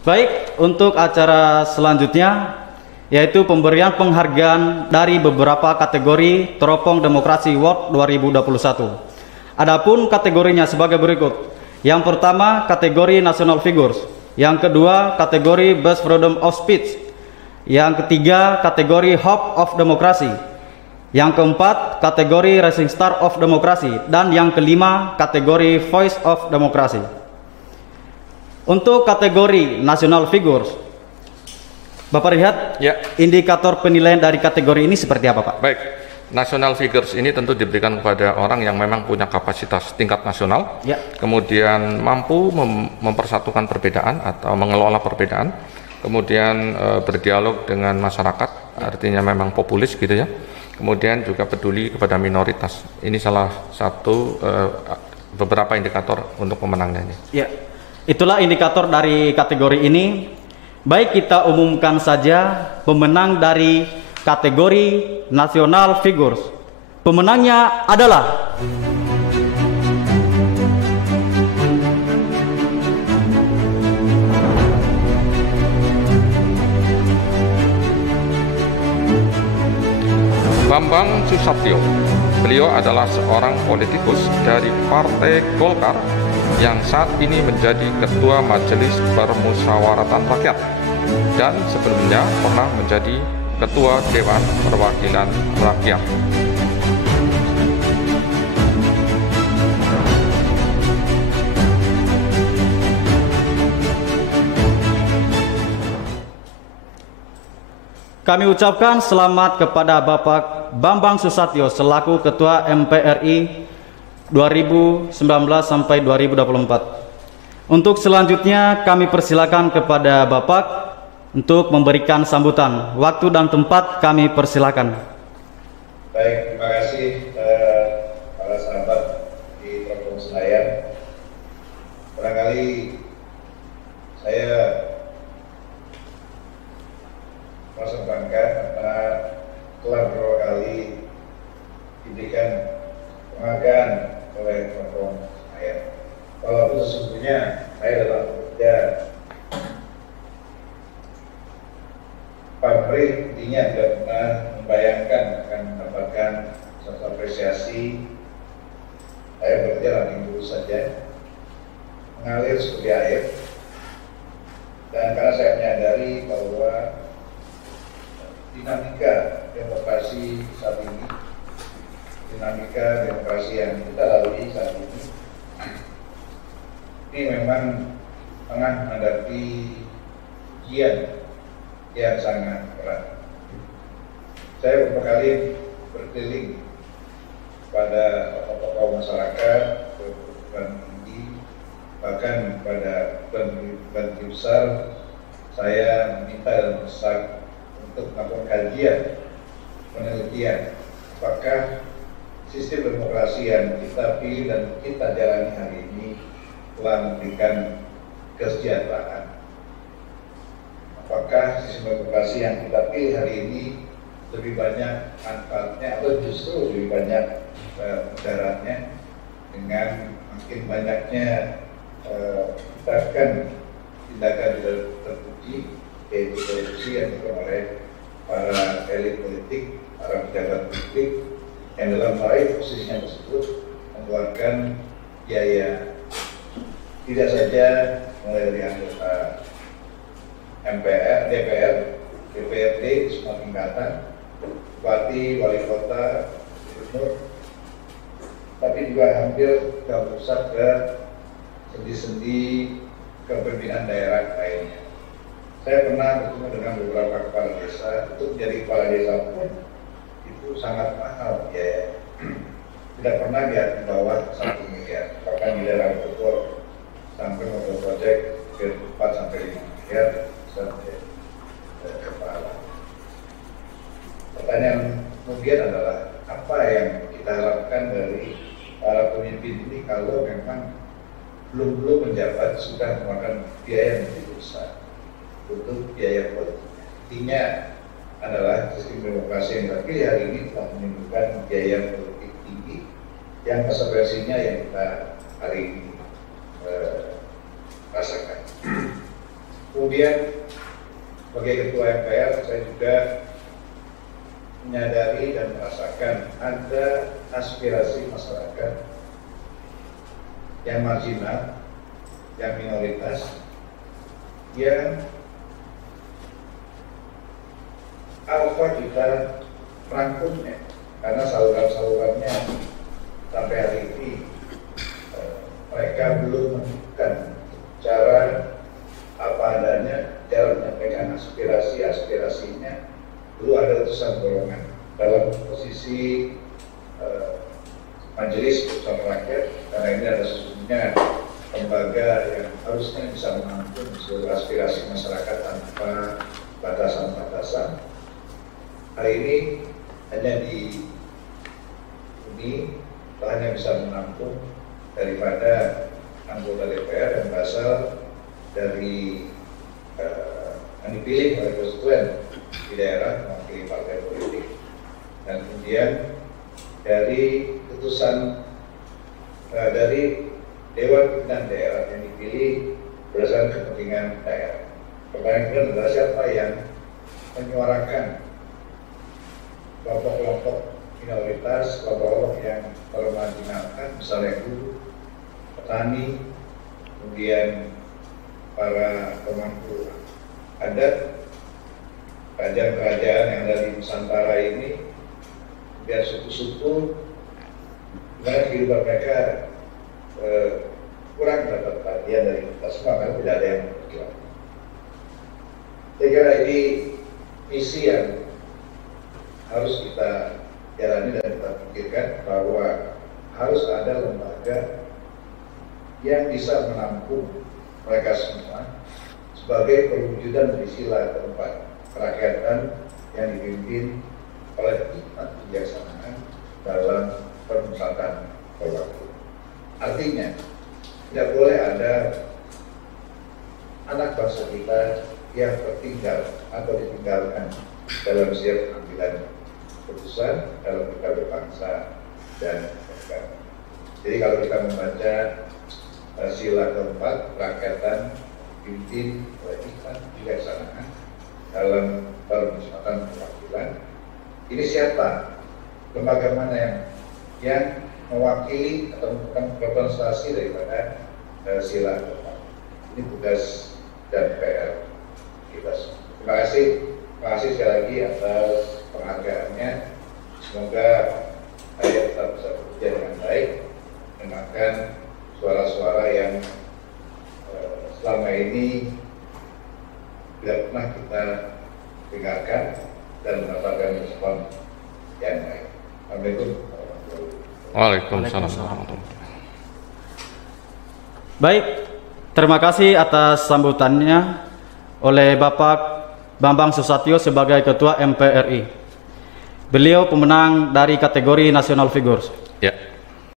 Baik, untuk acara selanjutnya yaitu pemberian penghargaan dari beberapa kategori Teropong Demokrasi Award 2021. Adapun kategorinya sebagai berikut. Yang pertama, kategori National Figures. Yang kedua, kategori Best Freedom of Speech. Yang ketiga, kategori Hope of Democracy. Yang keempat, kategori Rising Star of Democracy. Dan yang kelima, kategori Voice of Democracy. Untuk kategori National Figures, Bapak lihat Ya. indikator penilaian dari kategori ini seperti apa, Pak? Baik, national figures ini tentu diberikan kepada orang yang memang punya kapasitas tingkat nasional, Ya. kemudian mampu mempersatukan perbedaan atau mengelola perbedaan, kemudian berdialog dengan masyarakat, artinya memang populis gitu ya, kemudian juga peduli kepada minoritas. Ini salah satu beberapa indikator untuk pemenangnya. Ya, itulah indikator dari kategori ini. Baik, kita umumkan saja pemenang dari kategori National Figures. Pemenangnya adalah Bambang Susatyo. Beliau adalah seorang politikus dari Partai Golkar yang saat ini menjadi Ketua Majelis Permusyawaratan Rakyat dan sebelumnya pernah menjadi Ketua Dewan Perwakilan Rakyat. kami ucapkan selamat kepada Bapak Bambang Susatyo selaku Ketua MPRI 2019 sampai 2024. Untuk selanjutnya kami persilakan kepada Bapak untuk memberikan sambutan. Waktu dan tempat kami persilakan. Baik, terima kasih para sahabat di Teropong Senayan. Barangkali saya merasa bangga karena telah beberapa kali diberikan penghargaan oleh Teropong Senayan. Walaupun sesungguhnya saya adalah pekerja pabrik, intinya tidak pernah membayangkan akan mendapatkan satu apresiasi. Saya bekerja lagi dulu saja, mengalir seperti air, dan karena saya menyadari bahwa dinamika demokrasi saat ini, dinamika demokrasi yang kita lalui saat ini memang tengah menghadapi ujian yang sangat berat. Saya beberapa kali berkeliling pada tokoh-tokoh masyarakat, perguruan tinggi, bahkan pada menteri besar. Saya meminta dan berdesak untuk melakukan kajian, penelitian, apakah sistem demokrasi yang kita pilih dan kita jalani hari ini telah memberikan kesejahteraan. Apakah sistem demokrasi yang kita pilih hari ini lebih banyak manfaatnya atau justru lebih banyak mudaratnya dengan makin banyaknya tindakan tidak terpuji, yaitu korupsi yang dilakukan oleh para elit politik, para pejabat publik yang dalam meraih posisinya tersebut mengeluarkan biaya tidak saja mulai dari anggota MPR, DPR, DPRD semua tingkatan, bupati, wali kota, gubernur, tapi juga hampir ke pusat ke sendi-sendi kepemimpinan daerah lainnya. Saya pernah bertemu dengan beberapa kepala desa. Untuk menjadi kepala desa pun itu sangat mahal biaya. Tidak pernah di bawah 1 miliar, bahkan di daerah Bogor sampai mobil proyek ke 4 sampai 5 miliar sampai kepala. Pertanyaan kemudian adalah apa yang kita harapkan dari para pemimpin ini kalau memang belum menjabat sudah mengeluarkan biaya yang lebih besar untuk biaya politiknya. Intinya adalah sistem demokrasi yang kita pilih hari ini telah menimbulkan biaya politik tinggi yang konsekuensinya yang kita hari ini rasakan. Kemudian sebagai Ketua MPR, saya juga menyadari dan merasakan ada aspirasi masyarakat yang marginal, yang minoritas, yang alfa kita merangkumnya, karena saluran-salurannya sampai hari ini mereka belum menemukan cara apa adanya, cara menyampaikan aspirasinya. Perlu ada utusan golongan dalam posisi majelis putusan rakyat, karena ini ada sesungguhnya lembaga yang harusnya bisa menampung seluruh aspirasi masyarakat tanpa batasan-batasan. Hari ini hanya di ini hanya bisa menampung daripada anggota DPR yang berasal dari yang dipilih oleh konstituen di daerah mewakili partai politik, dan kemudian dari putusan dari Dewan Pimpinan Daerah yang dipilih berdasarkan kepentingan daerah. Pertanyaan kedua adalah siapa yang menyuarakan kelompok-kelompok minoritas, kelompok-kelompok yang termarginalkan, misalnya buruh, petani, kemudian para pemangku adat, kerajaan-kerajaan yang ada di Nusantara ini, biar suku-suku, dimana kehidupan mereka kurang dapat perhatian dari kita semua, karena tidak ada yang berjuang. Saya kira ini misi yang harus kita jalani dan kita pikirkan, bahwa harus ada lembaga yang bisa menampung mereka semua sebagai perwujudan dari sila keempat kerakyatan yang dipimpin oleh hikmat kebijaksanaan dalam permusatan perwakilan. Artinya, tidak boleh ada anak bangsa kita yang tertinggal atau ditinggalkan dalam setiap pengambilan keputusan dalam kita berbangsa dan negara. Jadi kalau kita membaca sila keempat kerakyatan dipimpin oleh hikmat kebijaksanaan dalam permusatan perwakilan, ini siapa? Lembaga mana yang mewakili atau merupakan representasi daripada sila keempat? Ini tugas dan PR kita semua. Terima kasih sekali lagi atas penghargaannya. Semoga saya tetap bisa bekerja dengan baik, mendengarkan suara-suara yang selama ini tidak pernah kita dengarkan dan mendapatkan respon yang baik. Assalamualaikum warahmatullahi wabarakatuh. Waalaikumsalam warahmatullahi. Baik, terima kasih atas sambutannya oleh Bapak Bambang Susatyo sebagai Ketua MPR RI. Beliau pemenang dari kategori National Figures. Ya.